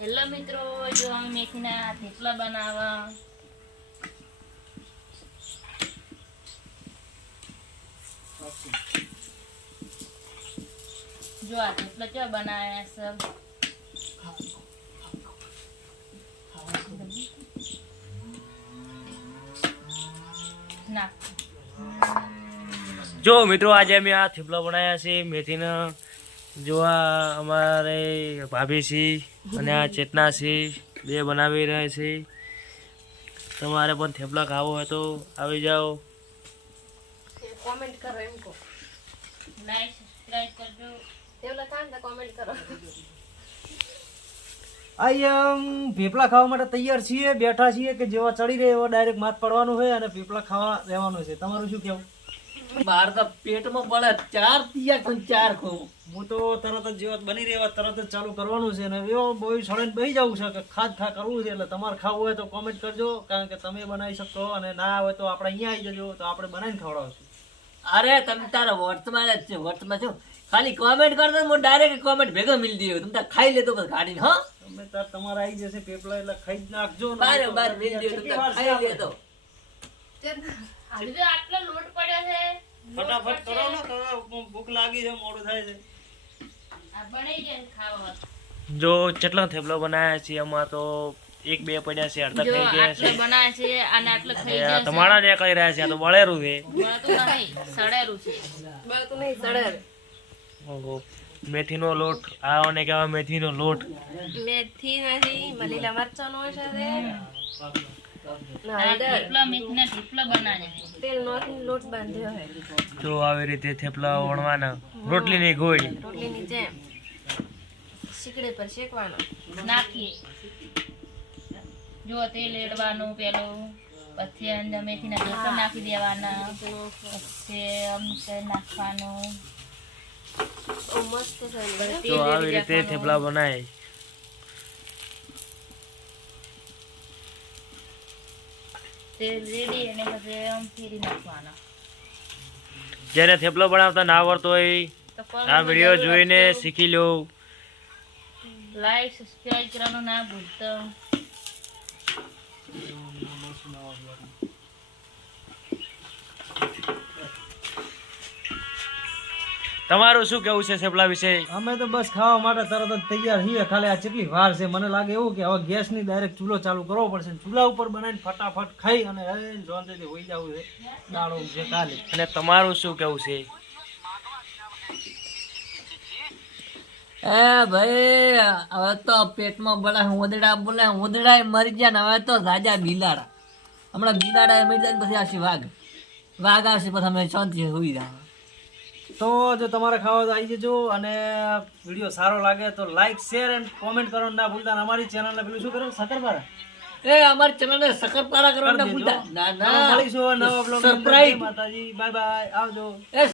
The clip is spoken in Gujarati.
હેલો મિત્રો, જો અમે મેથીના થેપલા બનાવવા જો આ થેપલા કેવા બનાવ્યા છે? જો મિત્રો, આજે અમે આ થેપલા બનાવ્યા છે, મેથીના જો આ અમારે ભાભી છે અને આ ચેતના છે બે બનાવી રહ્યા છે. તમારે પણ થેપલા ખાવો હોય તો આવી જાઓ. કોમેન્ટ કરો એમ કહો. લાઈક સબસ્ક્રાઇબ કરજો. તેવલા કાન કોમેન્ટ કરો. આમ પીપળા ખાવા માટે તૈયાર છીએ બેઠા છીએ કે જેવા ચડી રહે એવા ડાયરેક્ટ માથ પડવાનું હોય અને પીપળા ખાવા રહેવાનું છે. તમારું શું કેવું મારે તો પેટમાં પડે ચાર તિયા કોઈ ચાર ખાવું હું તો તરત જ જીવત બની રહેવા તરત જ ચાલુ કરવાનું છે. ને એવો બહુ છોડીને બહી જવું છે કે ખાદ ખા કરવું છે એટલે તમારે ખાવું હોય તો કોમેન્ટ કરજો કારણ કે તમે બનાવી શકો અને ના હોય તો આપણે અહીંયા આવી જજો તો આપણે બનાવીને ખવડાવશું. અરે તમે તારા વર્તમાન જ છે વર્તમાન છો ખાલી કોમેન્ટ કરતો હું ડાયરેક્ટ કોમેન્ટ ભેગો મિલી દઈએ. તમે તાર ખાઈ લેતો બસ ગાડીને હા? તમે તાર તમારે આવી જશે પેપલા એટલે ખાઈ જ નાખજો બાર બારે તો બાર મિલી દઈએ તમે ખાઈ લેતો આટલો લોટ ફટાફટ કરો ને તમે ભૂખ લાગી છે મોડું થાય છે. આ બની જાય ખાવા. જો કેટલા થેપલા બનાવ્યા છે એમાં તો એક બે પડ્યા છે અડધા જો થઈ ગયા છે. બનાવ્યા છે અને આટલો ખાઈ અને છે. તમારા ને કહી રહ્યા છે આ તો બળેરું છે. મળતું નહીં સડેલું છે. બળતું નહીં સડે ઓહો મેથીનો લોટ આ ને કહેવાય મેથીનો લોટ. મેથી નથી મલીલા મરચાંનો છે. જો આવી રીતે થેપલા વણવાના. રોટલીની ગોળી. રોટલીની જેમ. શીકડે પર શેકવાનો. નાખીએ. જો તેલ એડવાનું પેલું પછી અંદર મેથીના થેપલા નાખી દેવાના. પછી અમુક નાખવાનું. તો આવી રીતે થેપલા બનાય. રેડી અને પછી આમ ફેરી નાખવાના. જેને થેપલો બનાવતા ના આવડતો હોય આ વીડિયો જોઈને શીખી લો લાઈક સબસ્ક્રાઇબ કરવાનું ના ભૂલતા. તમારું શું કેવું છે થેપલા વિશે? અમે તો બસ ખાવા માટે તરત જ તૈયાર છીએ. ખાલી આ કેટલી વાર છે. મને લાગે એવું કે હવે ગેસની ડાયરેક્ટ ચૂલો ચાલુ કરવો પડશે ચૂલા ઉપર બનાવીને ફટાફટ ખાઈ અને એ જોનથી હોઈ જવું છે. કાલે. અને તમારું શું કેવું છે? એ ભાઈ હવે તો પેટમાં બળે ઉંદડા બોલે ઉંદડા મરી ગયા ને હવે તો રાજા બિલાડા. હમણાં બિલાડા મરી જાય પછી આવશે વાઘ. વાઘ આવશે પછી અમે શાંતિ હોઈ જાય તો જો તમારે ખાવા તો આવી જજો અને વીડિયો સારો લાગે તો લાઈક શેર એન્ડ કોમેન્ટ કરો ના ભૂલતા અને અમારી ચેનલને પેલું શું કરો? સકરપારા. એ અમારી ચેનલ ને સકરપારા કરવાના ના. ભૂલતા. ના ના. મળીશું નવા બ્લોગ સરપ્રાઈઝ માતાજી. બાય બાય આવજો.